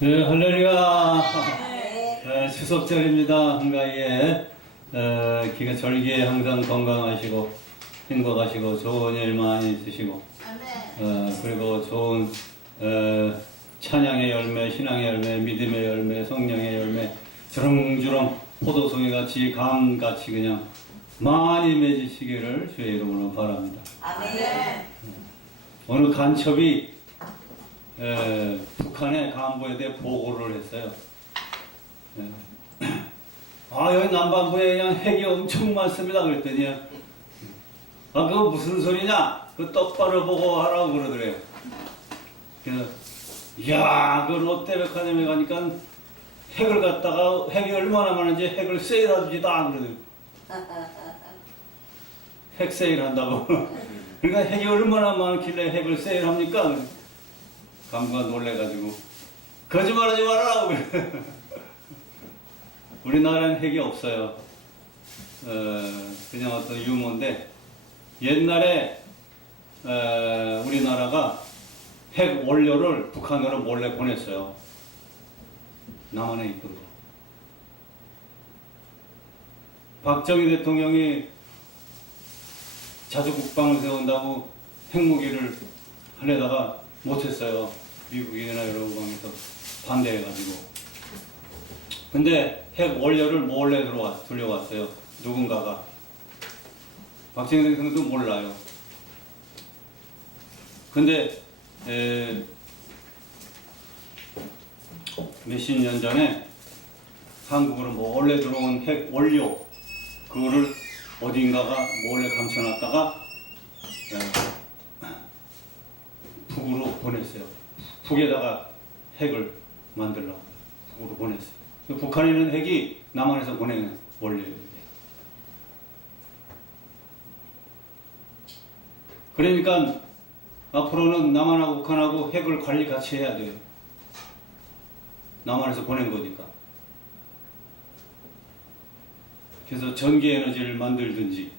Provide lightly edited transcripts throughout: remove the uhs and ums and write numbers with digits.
네, 할렐루야. 네. 추석절입니다. 한가위에 기가 절기에 항상 건강하시고 행복하시고 좋은 일 많이 있으시고 그리고 좋은 찬양의 열매, 신앙의 열매, 믿음의 열매, 성령의 열매 주렁주렁 포도송이 같이 감같이 그냥 많이 맺으시기를 주의 이름으로 바랍니다. 아멘. 어느 간첩이 북한의 간부에 대해 보고를 했어요. 여기 남반부에 그냥 핵이 엄청 많습니다. 그랬더니 그거 무슨 소리냐? 그 똑바로 보고 하라고 그러더래요. 그래서 이야, 그 롯데백화점에 가니까 핵을 갖다가 핵이 얼마나 많은지 핵을 세일합니다. 그러더래요. 핵 세일한다고. 그러니까 핵이 얼마나 많길래 핵을 세일합니까? 간부가 놀래가지고 거짓말하지 말아라고 그래. 우리나라는 핵이 없어요. 그냥 어떤 유머인데 옛날에 우리나라가 핵 원료를 북한으로 몰래 보냈어요. 남한에 있던 거. 박정희 대통령이 자주 국방을 세운다고 핵무기를 하려다가 못했어요. 미국이나 여러 국방에서 반대해가지고. 근데 핵 원료를 몰래 들려왔어요. 누군가가. 박정희 대통령도 몰라요. 근데 몇십 년 전에 한국으로 몰래 들어온 핵 원료 그거를 어딘가가 몰래 감춰놨다가 북으로 보냈어요. 북에다가 핵을 만들려고 북으로 보냈어요. 북한에 있는 핵이 남한에서 보내는 원료예요. 그러니까 앞으로는 남한하고 북한하고 핵을 관리 같이 해야 돼요. 남한에서 보낸 거니까. 그래서 전기 에너지를 만들든지,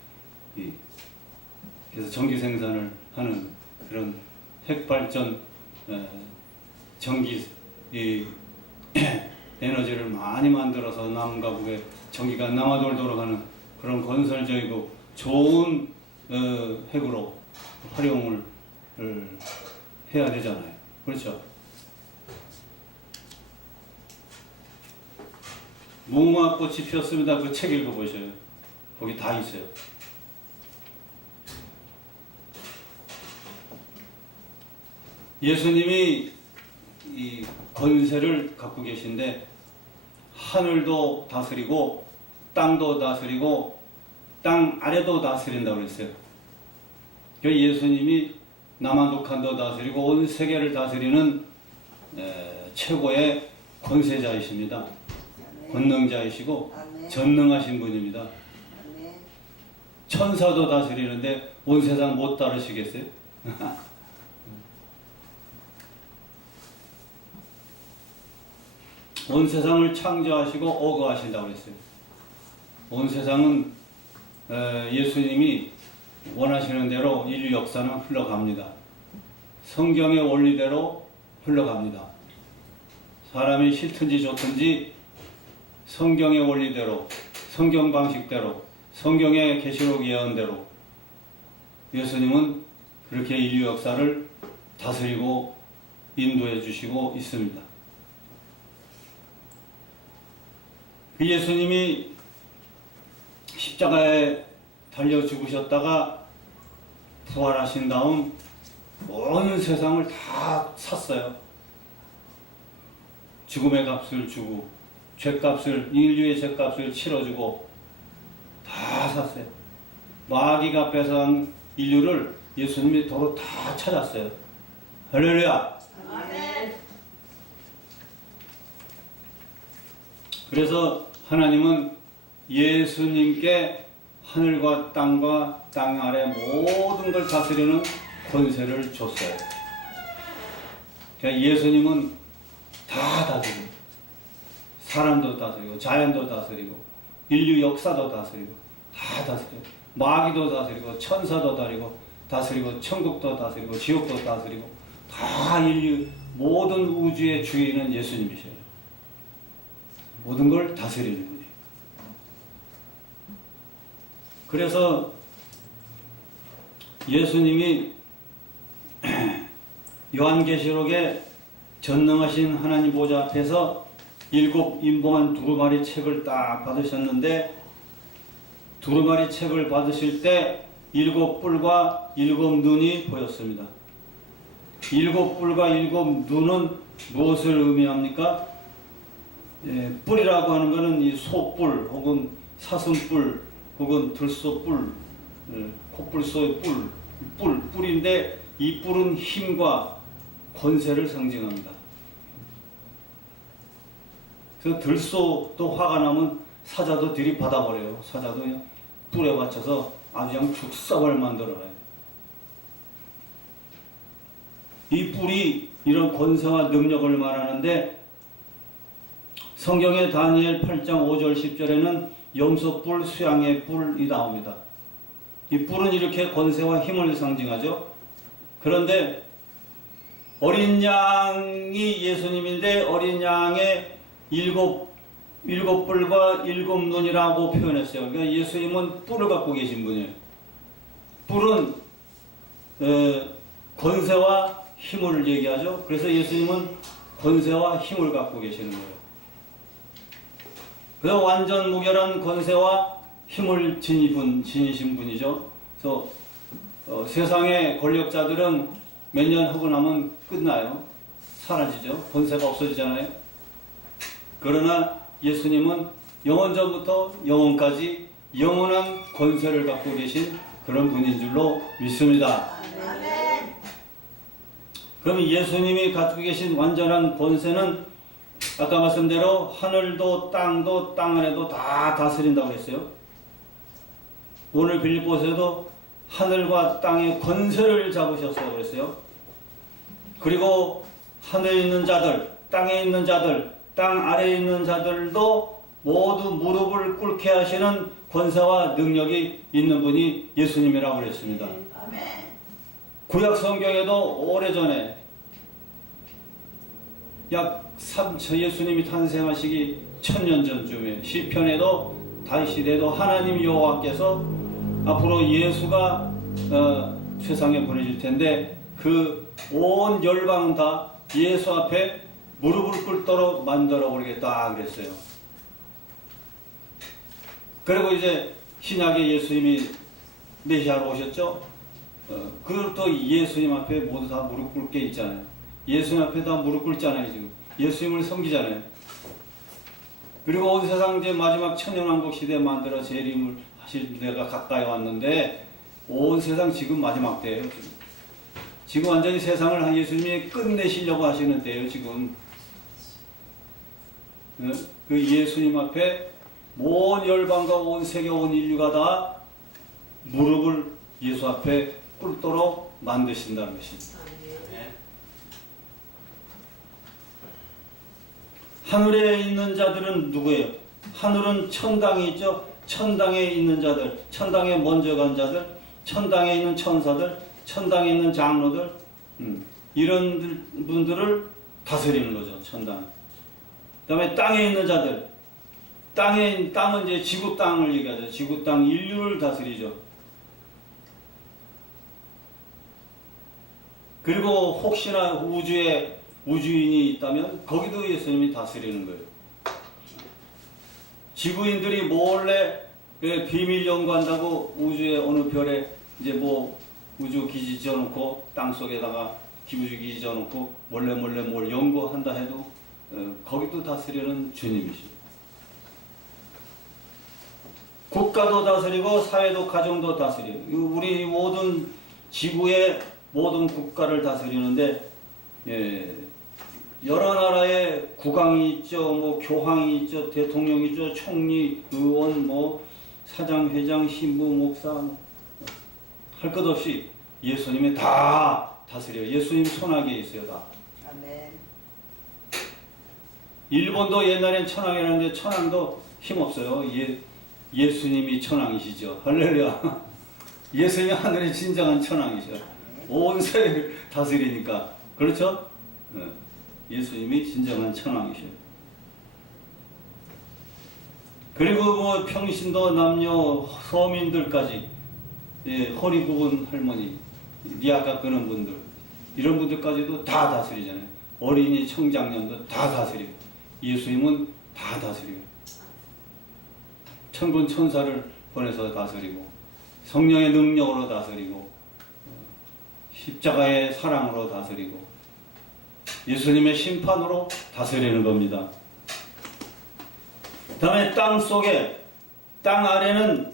그래서 전기 생산을 하는 그런 핵발전, 전기 에너지를 많이 만들어서 남과 북에 전기가 남아돌도록 하는 그런 건설적이고 좋은 핵으로 활용을 해야 되잖아요. 그렇죠? 무궁화꽃이 피었습니다. 그 책 읽어보셔요. 거기 다 있어요. 예수님이 이 권세를 갖고 계신데 하늘도 다스리고 땅도 다스리고 땅 아래도 다스린다고 그랬어요. 그 예수님이 남한 북한도 다스리고 온 세계를 다스리는 최고의 권세자이십니다. 권능자이시고 전능하신 분입니다. 천사도 다스리는데 온 세상 못 다루시겠어요? 온 세상을 창조하시고 오거하신다고 그랬어요. 온 세상은 예수님이 원하시는 대로 인류 역사는 흘러갑니다. 성경의 원리대로 흘러갑니다. 사람이 싫든지 좋든지 성경의 원리대로, 성경 방식대로, 성경의 계시록 예언대로 예수님은 그렇게 인류 역사를 다스리고 인도해 주시고 있습니다. 그 예수님이 십자가에 달려 죽으셨다가 부활하신 다음 온 세상을 다 샀어요. 죽음의 값을 주고 죄값을, 인류의 죄값을 치러주고 다 샀어요. 마귀가 뺏어간 인류를 예수님이 도로 다 찾았어요. 할렐루야. 아멘. 그래서 하나님은 예수님께 하늘과 땅 아래 모든 걸 다스리는 권세를 줬어요. 그러니까 예수님은 다 다스리고 사람도 다스리고 자연도 다스리고 인류 역사도 다스리고 다 다스리고 마귀도 다스리고 천사도 다스리고 천국도 다스리고 지옥도 다스리고 다 인류 모든 우주의 주인은 예수님이셔요. 모든 걸 다스리는 분이에요. 그래서 예수님이 요한계시록에 전능하신 하나님 보좌 앞에서 7 임봉한 두루마리 책을 딱 받으셨는데, 두루마리 책을 받으실 때 7 뿔과 7 눈이 보였습니다. 7 뿔과 7 눈은 무엇을 의미합니까? 뿔이라고 하는 것은 이 소뿔 혹은 사슴뿔 혹은 들소뿔, 코뿔소의 뿔인데, 이 뿔은 힘과 권세를 상징합니다. 그래서 들소도 화가 나면 사자도 들이받아버려요. 사자도 그냥 뿔에 맞춰서 아주 그냥 죽사발 만들어요. 이 뿔이 이런 권세와 능력을 말하는데, 성경의 다니엘 8장 5절 10절에는 염소뿔, 수양의 뿔이 나옵니다. 이 뿔은 이렇게 권세와 힘을 상징하죠. 그런데 어린 양이 예수님인데, 어린 양의 7 뿔과 7 눈이라고 표현했어요. 그러니까 예수님은 뿔을 갖고 계신 분이에요. 뿔은 권세와 힘을 얘기하죠. 그래서 예수님은 권세와 힘을 갖고 계시는 거예요. 그래서 완전 무결한 권세와 힘을 지니신 분이죠. 그래서 세상의 권력자들은 몇 년 하고 나면 끝나요. 사라지죠. 권세가 없어지잖아요. 그러나 예수님은 영원전부터 영원까지 영원한 권세를 갖고 계신 그런 분인 줄로 믿습니다. 아멘. 그럼 예수님이 갖고 계신 완전한 권세는 아까 말씀대로 하늘도 땅도 땅 안에도 다 다스린다고 했어요. 오늘 빌립보서에도 하늘과 땅의 권세를 잡으셨다고 그랬어요. 그리고 하늘에 있는 자들, 땅에 있는 자들, 땅 아래에 있는 자들도 모두 무릎을 꿇게 하시는 권세와 능력이 있는 분이 예수님이라고 그랬습니다. 아멘. 구약 성경에도 오래전에 약 예수님이 탄생하시기 1000년 전쯤에 시편에도 다윗시대에도 하나님 여호와께서 앞으로 예수가 세상에 보내질 텐데, 그 온 열방은 다 예수 앞에 무릎을 꿇도록 만들어 버리겠다 그랬어요. 그리고 이제 신약에 예수님이 메시아로 오셨죠. 그것도 예수님 앞에 모두 다 무릎 꿇게 있잖아요. 예수님 앞에 다 무릎 꿇잖아요. 지금 예수님을 섬기잖아요. 그리고 온 세상 이제 마지막 천년왕국 시대 만들어 재림을 하실 때가 가까이 왔는데, 온 세상 지금 마지막 때예요. 지금 완전히 세상을 예수님이 끝내시려고 하시는 때예요. 지금 그 예수님 앞에 온 열방과 온 세계 온 인류가 다 무릎을 예수 앞에 꿇도록 만드신다는 것입니다. 하늘에 있는 자들은 누구예요? 하늘은 천당이 있죠. 천당에 있는 자들, 천당에 먼저 간 자들, 천당에 있는 천사들, 천당에 있는 장로들, 이런 분들을 다스리는 거죠. 천당. 그 다음에 땅에 있는 자들, 땅은 이제 지구 땅을 얘기하죠. 지구 땅 인류를 다스리죠. 그리고 혹시나 우주에 우주인이 있다면 거기도 예수님이 다스리는 거예요. 지구인들이 몰래 비밀 연구한다고 우주의 어느 별에 이제 뭐 우주 기지 지어놓고 땅 속에다가 우주 기지 지어놓고 몰래 뭘 연구한다 해도 거기도 다스리는 주님이시죠. 국가도 다스리고 사회도 가정도 다스리고 우리 모든 지구의 모든 국가를 다스리는데, 여러 나라의 국왕이 있죠, 뭐 교황이 있죠, 대통령이 있죠, 총리, 의원, 뭐 사장, 회장, 신부, 목사, 할 것 없이 예수님이 다 다스려요. 예수님 손아귀에 있어요, 다. 아멘. 일본도 옛날엔 천황이었는데 천황도 힘없어요. 예수님이 천황이시죠. 할렐루야. 예수님이 하늘의 진정한 천황이죠. 온 세계를 다스리니까. 그렇죠? 예수님이 진정한 천왕이셔요. 그리고 뭐 평신도 남녀 서민들까지, 예, 허리 굽은 할머니, 니아까 끄는 분들, 이런 분들까지도 다 다스리잖아요. 어린이 청장년도 다 다스리고, 예수님은 다 다스리고, 천군 천사를 보내서 다스리고, 성령의 능력으로 다스리고, 십자가의 사랑으로 다스리고, 예수님의 심판으로 다스리는 겁니다. 다음에 땅 속에, 땅 아래는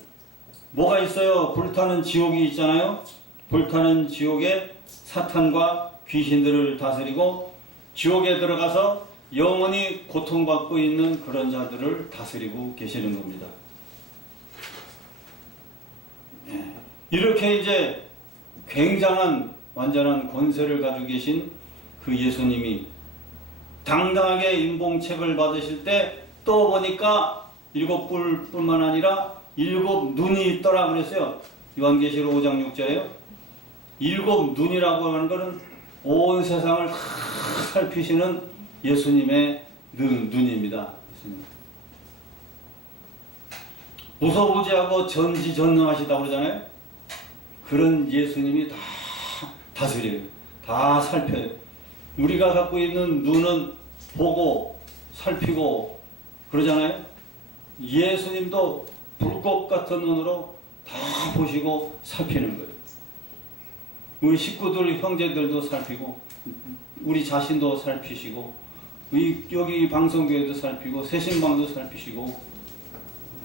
뭐가 있어요? 불타는 지옥이 있잖아요. 불타는 지옥에 사탄과 귀신들을 다스리고, 지옥에 들어가서 영원히 고통받고 있는 그런 자들을 다스리고 계시는 겁니다. 이렇게 이제 굉장한 완전한 권세를 가지고 계신 그 예수님이 당당하게 임봉책을 받으실 때 또 보니까 7뿔뿐만 아니라 7눈이 있더라 그랬어요. 요한계시록 5장 6절에요. 7눈이라고 하는 것은 온 세상을 다 살피시는 예수님의 눈입니다. 무소부지하고 전지전능하시다고 그러잖아요. 그런 예수님이 다 다스려요. 다 살펴요. 우리가 갖고 있는 눈은 보고 살피고 그러잖아요. 예수님도 불꽃 같은 눈으로 다 보시고 살피는 거예요. 우리 식구들, 형제들도 살피고, 우리 자신도 살피시고, 여기 방송교회도 살피고, 새신방도 살피시고,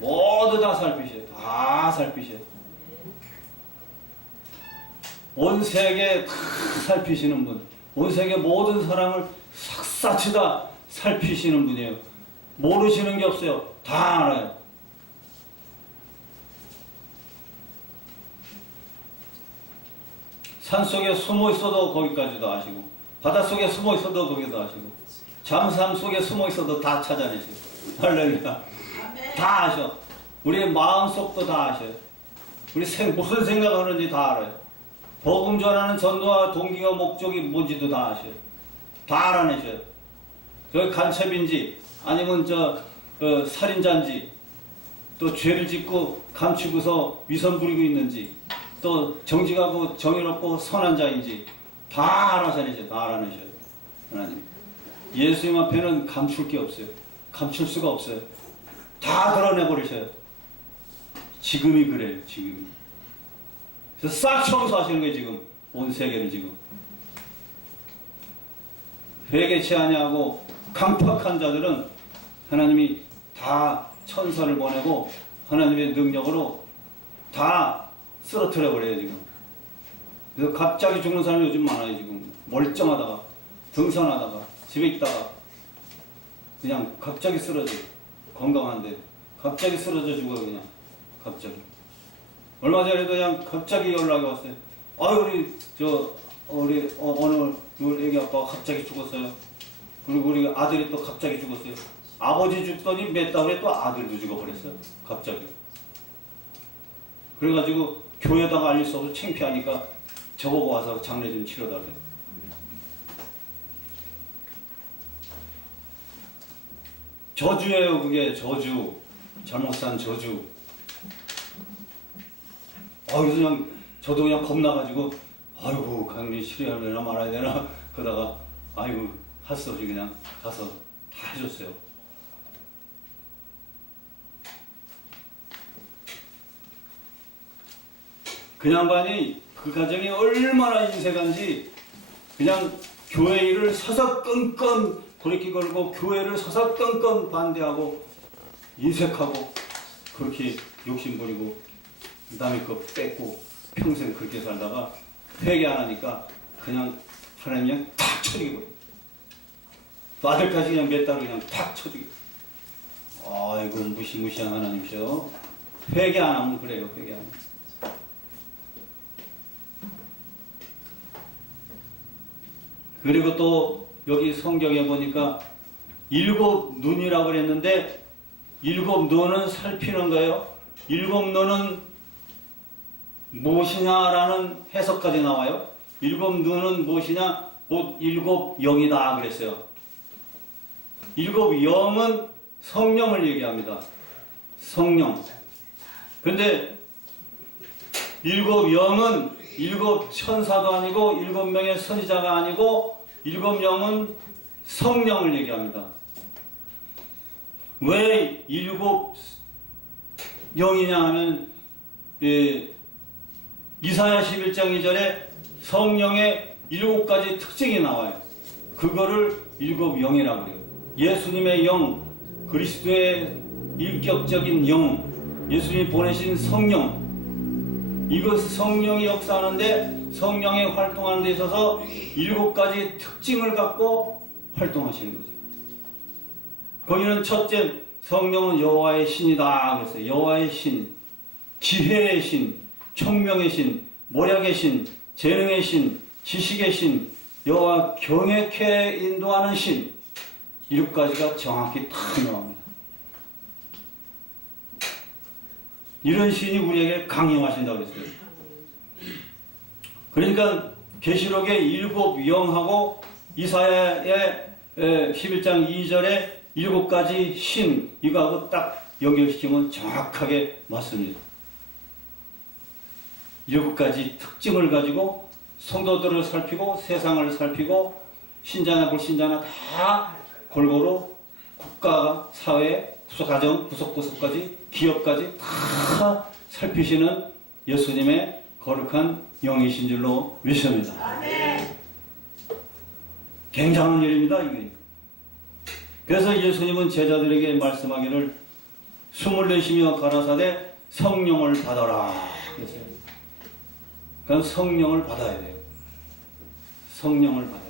모두 다 살피셔요. 다 살피셔요. 온 세계 다 살피시는 분, 온 세계 모든 사람을 샅샅이 다 살피시는 분이에요. 모르시는 게 없어요. 다 알아요. 산속에 숨어 있어도 거기까지도 아시고, 바닷속에 숨어 있어도 거기도 아시고, 잠수함 속에 숨어 있어도 다 찾아내시고, 할렐루야. 다 아셔. 우리의 마음속도 다 아셔요. 우리 무슨 생각하는지 다 알아요. 복음 전하는 전도와 동기가 목적이 뭔지도 다 아셔요. 다 알아내셔요. 저 간첩인지 아니면 살인자인지, 또 죄를 짓고 감추고서 위선 부리고 있는지, 또 정직하고 정의롭고 선한 자인지 다 알아내셔요. 다 알아내셔요. 하나님. 예수님 앞에는 감출 게 없어요. 감출 수가 없어요. 다 드러내버리셔요. 지금이 그래요. 지금이. 그래서 싹 청소하시는 거예요. 지금 온 세계를 지금 회개치 아니하고 강팍한 자들은 하나님이 다 천사를 보내고 하나님의 능력으로 다 쓰러뜨려 버려요. 지금. 그래서 갑자기 죽는 사람이 요즘 많아요. 지금 멀쩡하다가 등산하다가 집에 있다가 그냥 갑자기 쓰러져요. 건강한데 갑자기 쓰러져 죽어요. 그냥 갑자기. 얼마 전에도 그냥 갑자기 연락이 왔어요. 우리 어느 애기 아빠가 갑자기 죽었어요. 그리고 우리 아들이 또 갑자기 죽었어요. 아버지 죽더니 몇 달 후에 또 아들도 죽어버렸어요. 갑자기. 그래가지고 교회에다가 알릴 수 없어 창피하니까 저보고 와서 장례 좀 치러달래요. 저주예요. 그게 저주. 잘못 산 저주. 그냥 저도 그냥 겁나가지고 아이고 강민 치료해야 되나 말아야 되나 그러다가 아이고 할 수 없이 그냥 가서 다 해줬어요. 그 양반이 그 가정이 얼마나 인색한지 그냥 교회 일을 서서끈끈 돌이키 걸고 교회를 서서끈끈 반대하고 인색하고 그렇게 욕심부리고 그 다음에 그거 뺏고 평생 그렇게 살다가 회개 안 하니까 그냥 하나님 그냥 탁 쳐주게 버려. 또 아들까지 그냥 몇 달 그냥 탁 쳐주게. 아이고 무시무시한 하나님이셔. 회개 안 하면 그래요. 회개 안 하면. 그리고 또 여기 성경에 보니까 7눈이라고 그랬는데 7눈은 살피는 거예요. 7눈은 무엇이냐라는 해석까지 나와요. 7눈은 무엇이냐? 곧 7 영이다 그랬어요. 일곱 영은 성령을 얘기합니다. 성령. 근데 일곱 영은 일곱 천사도 아니고 일곱 명의 선지자가 아니고 일곱 영은 성령을 얘기합니다. 왜 일곱 영이냐 하면 이사야 11장 2절에 성령의 일곱 가지 특징이 나와요. 그거를 일곱 영이라고 그래요. 예수님의 영, 그리스도의 인격적인 영, 예수님이 보내신 성령, 이것 성령이 역사하는데 성령이 활동하는 데 있어서 일곱 가지 특징을 갖고 활동하시는 거죠. 거기는 첫째, 성령은 여호와의 신이다 그랬어요. 여호와의 신, 지혜의 신, 총명의 신, 모략의 신, 재능의 신, 지식의 신, 여호와 경외케 인도하는 신, 일곱 가지가 정확히 다 나옵니다. 이런 신이 우리에게 강림하신다고 그랬어요. 그러니까 계시록의 일곱 영하고 이사야의 11장 2절에 일곱 가지 신, 이거하고 딱 연결시키면 정확하게 맞습니다. 일곱 가지 특징을 가지고 성도들을 살피고 세상을 살피고 신자나 불신자나 다 골고루 국가, 사회, 가정, 구석구석까지 기업까지 다 살피시는 예수님의 거룩한 영이신 줄로 믿습니다. 굉장한 일입니다. 이게. 그래서 예수님은 제자들에게 말씀하기를 숨을 내쉬며 가라사대 성령을 받아라 그랬어요. 그러니까 성령을 받아야 돼요. 성령을 받아야 돼요.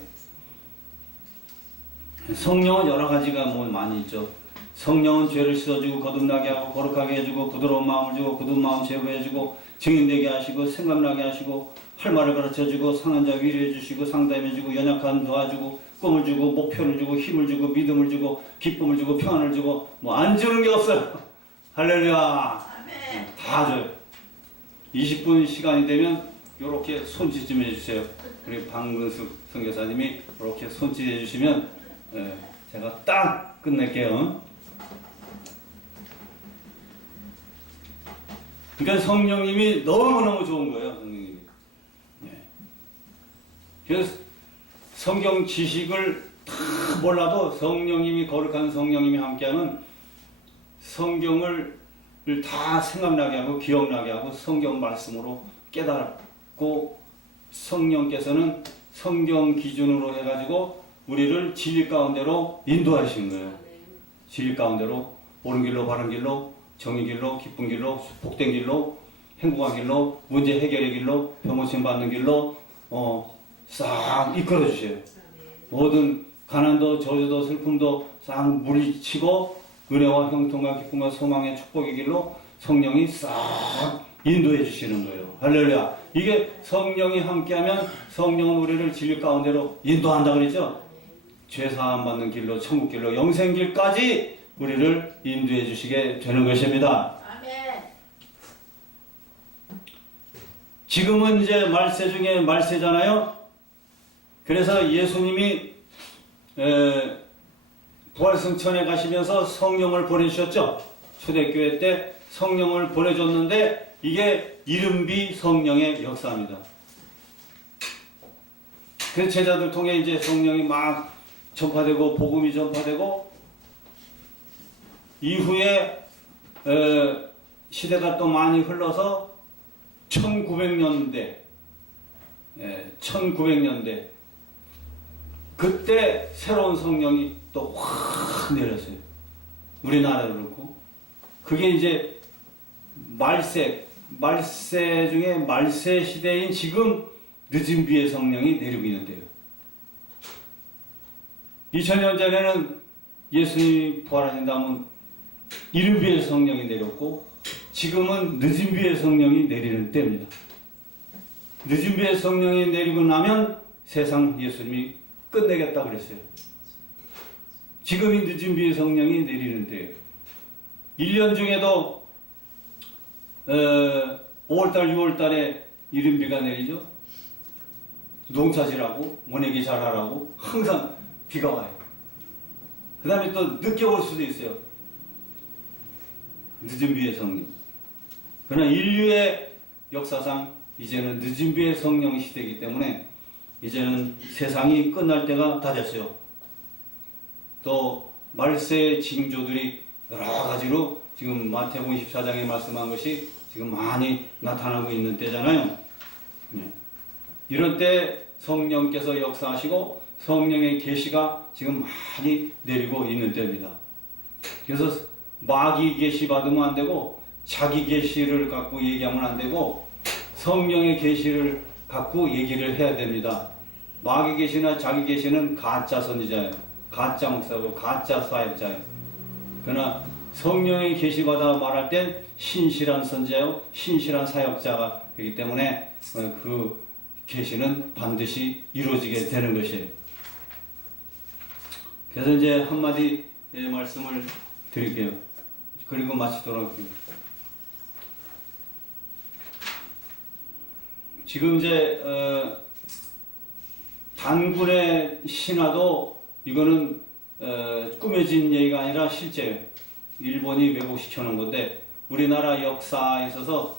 성령은 여러 가지가 뭐 많이 있죠. 성령은 죄를 씻어주고 거듭나게 하고 거룩하게 해주고 부드러운 마음을 주고 굳은 마음 제거해주고 증인되게 하시고 생각나게 하시고 할 말을 가르쳐주고 상한 자 위로해주시고 상담해주고 연약한 도와주고 꿈을 주고 목표를 주고 힘을 주고 믿음을 주고 기쁨을 주고 평안을 주고 뭐 안 주는 게 없어요. 할렐루야. 다 줘요. 20분 시간이 되면 이렇게 손짓 좀 해주세요. 우리 방근숙 선교사님이 이렇게 손짓 해주시면 제가 딱 끝낼게요. 그러니까 성령님이 너무너무 좋은 거예요. 성령님이. 그래서 성경 지식을 다 몰라도 성령님이 거룩한 성령님이 함께하면 성경을 다 생각나게 하고 기억나게 하고 성경 말씀으로 깨닫고 성령께서는 성경 기준으로 해가지고 우리를 진리 가운데로 인도하시는 거예요. 진리 가운데로 옳은 길로 바른 길로 정의 길로 기쁜 길로 복된 길로 행복한 길로 문제 해결의 길로 병고침 받는 길로 싹 이끌어 주세요. 모든 가난도 저주도 슬픔도 싹 물리치고 은혜와 형통과 기쁨과 소망의 축복의 길로 성령이 싹 인도해 주시는 거예요. 할렐루야. 이게 성령이 함께하면 성령은 우리를 진리 가운데로 인도한다 그랬죠. 죄사함 받는 길로 천국 길로 영생 길까지 우리를 인도해 주시게 되는 것입니다. 아멘. 지금은 이제 말세 중에 말세잖아요. 그래서 예수님이 부활승천에 가시면서 성령을 보내주셨죠. 초대교회 때 성령을 보내줬는데 이게 이른비 성령의 역사입니다. 그 제자들 통해 이제 성령이 막 전파되고 복음이 전파되고 이후에 시대가 또 많이 흘러서 1900년대 그때 새로운 성령이 또 확 내렸어요. 우리나라로 그렇고 그게 이제 말세 중에 말세 시대인 지금 늦은 비의 성령이 내리고 있는데요. 2000년 전에는 예수님이 부활하신 다음은 이른 비의 성령이 내렸고 지금은 늦은 비의 성령이 내리는 때입니다. 늦은 비의 성령이 내리고 나면 세상 예수님이 끝내겠다 그랬어요. 지금이 늦은 비의 성령이 내리는 때예요. 1년 중에도 5월달 6월달에 이른 비가 내리죠. 농사지라고 모내기 잘하라고 항상 비가 와요. 그 다음에 또 늦게 올 수도 있어요. 늦은 비의 성령. 그러나 인류의 역사상 이제는 늦은 비의 성령 시대이기 때문에 이제는 세상이 끝날 때가 다 됐어요. 또 말세의 징조들이 여러 가지로 지금 마태복음 24장에 말씀한 것이 지금 많이 나타나고 있는 때잖아요. 네. 이런 때 성령께서 역사하시고 성령의 계시가 지금 많이 내리고 있는 때입니다. 그래서 마귀 계시 받으면 안 되고 자기 계시를 갖고 얘기하면 안 되고 성령의 계시를 갖고 얘기를 해야 됩니다. 마귀 계시나 자기 계시는 가짜 선지자예요. 가짜 목사고 가짜 사역자예요. 그러나 성령의 계시 받아 말할 땐 신실한 선지자요, 신실한 사역자가 되기 때문에 그 계시는 반드시 이루어지게 되는 것이에요. 그래서 이제 한마디 말씀을 드릴게요. 그리고 마치도록 할게요. 지금 이제 단군의 신화도 이거는 꾸며진 얘기가 아니라 실제예요. 일본이 왜곡시켜 놓은 건데 우리나라 역사에 있어서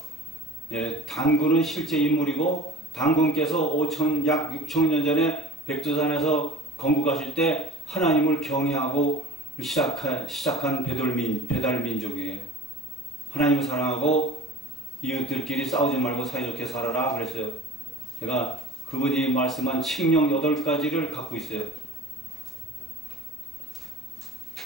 단군은 실제 인물이고 단군께서 약 6,000년 전에 백두산에서 건국하실 때 하나님을 경외하고 시작한 배달민족이에요. 하나님을 사랑하고 이웃들끼리 싸우지 말고 사이좋게 살아라 그랬어요. 제가 그분이 말씀한 칙령 8가지를 갖고 있어요.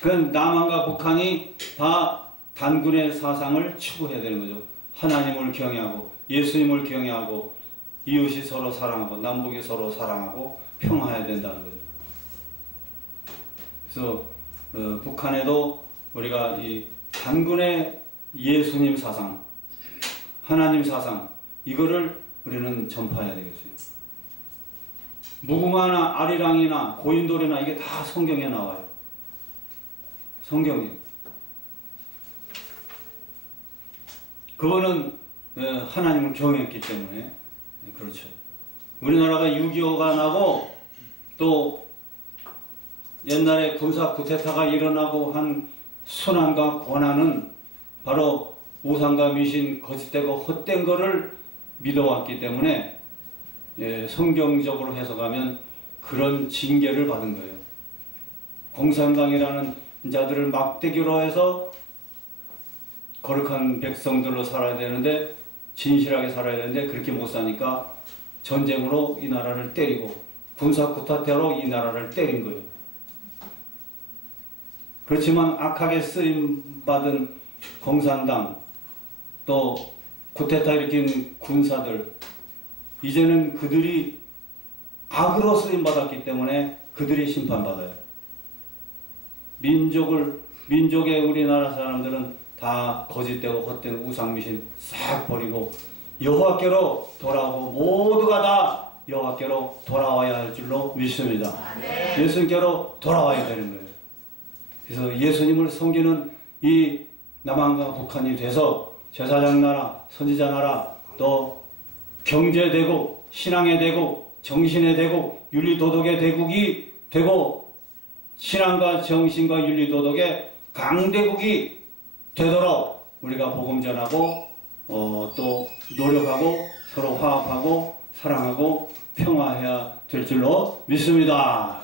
그건 남한과 북한이 다 단군의 사상을 추구해야 되는 거죠. 하나님을 경외하고 예수님을 경외하고 이웃이 서로 사랑하고 남북이 서로 사랑하고 평화해야 된다는 거죠. 그래서 북한에도 우리가 이 단군의 예수님 사상, 하나님 사상 이거를 우리는 전파해야 되겠어요. 무궁화나 아리랑이나 고인돌이나 이게 다 성경에 나와요. 성경이. 그거는 하나님을 경외했기 때문에 그렇죠. 우리나라가 6.25가 나고 또 옛날에 군사 쿠데타가 일어나고 한 순환과 고난은 바로 우상과 미신 거짓되고 헛된 거를 믿어왔기 때문에 성경적으로 해석하면 그런 징계를 받은 거예요. 공산당이라는 자들을 막대기로 해서 거룩한 백성들로 살아야 되는데 진실하게 살아야 되는데 그렇게 못 사니까 전쟁으로 이 나라를 때리고 군사 쿠데타로 이 나라를 때린 거예요. 그렇지만 악하게 쓰임받은 공산당 또 쿠데타 일으킨 군사들 이제는 그들이 악으로 쓰임받았기 때문에 그들이 심판받아요. 민족의 우리나라 사람들은 다 거짓되고 헛된 우상미신 싹 버리고 여호와께로 돌아오고 모두가 다 여호와께로 돌아와야 할 줄로 믿습니다. 예수님께로 돌아와야 되는 거예요. 그래서 예수님을 섬기는 이 남한과 북한이 돼서 제사장 나라, 선지자 나라, 또 경제대국, 신앙의 대국, 정신의 대국, 윤리도덕의 대국이 되고 신앙과 정신과 윤리도덕의 강대국이 되도록 우리가 복음 전하고 또 노력하고 서로 화합하고 사랑하고 평화해야 될 줄로 믿습니다.